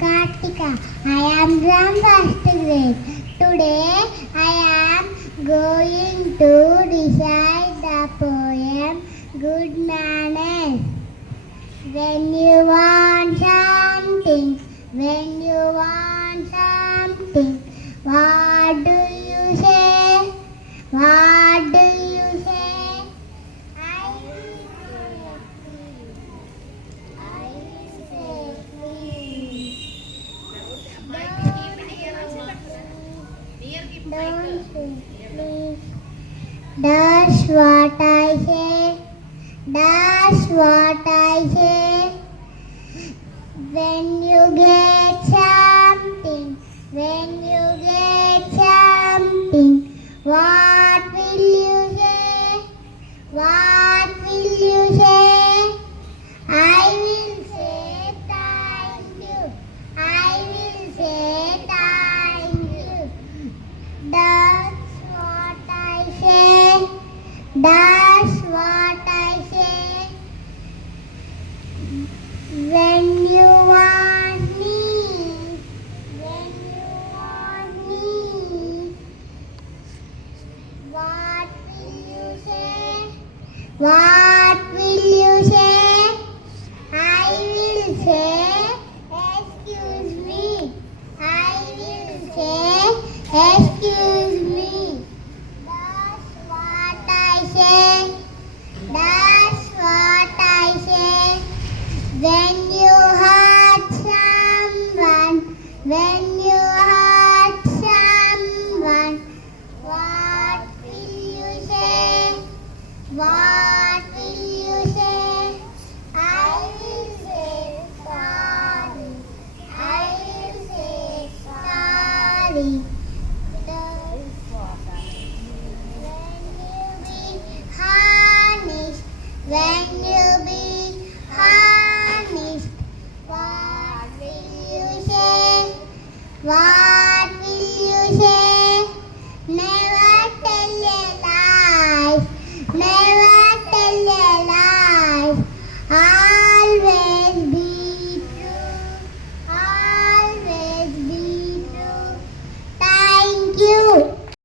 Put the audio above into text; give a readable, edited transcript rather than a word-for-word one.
Kartika. I am from first grade. Today I am going to recite the poem Good Manners. When you want something, what do you say? What do you say? I will say please. Don't say please. That's what I say. That's what I say. When you get something, what will you say? What will you say? I will say thank you. I will say thank you. That's what I say. That's what I say. When you want me, what will you say? What will you say? I will say, excuse me. I will say, excuse me. That's what I say. That's what I say. When you hurt someone, what will you say? What will you say? I will say sorry. I will say sorry. When you be honest, what will you say? What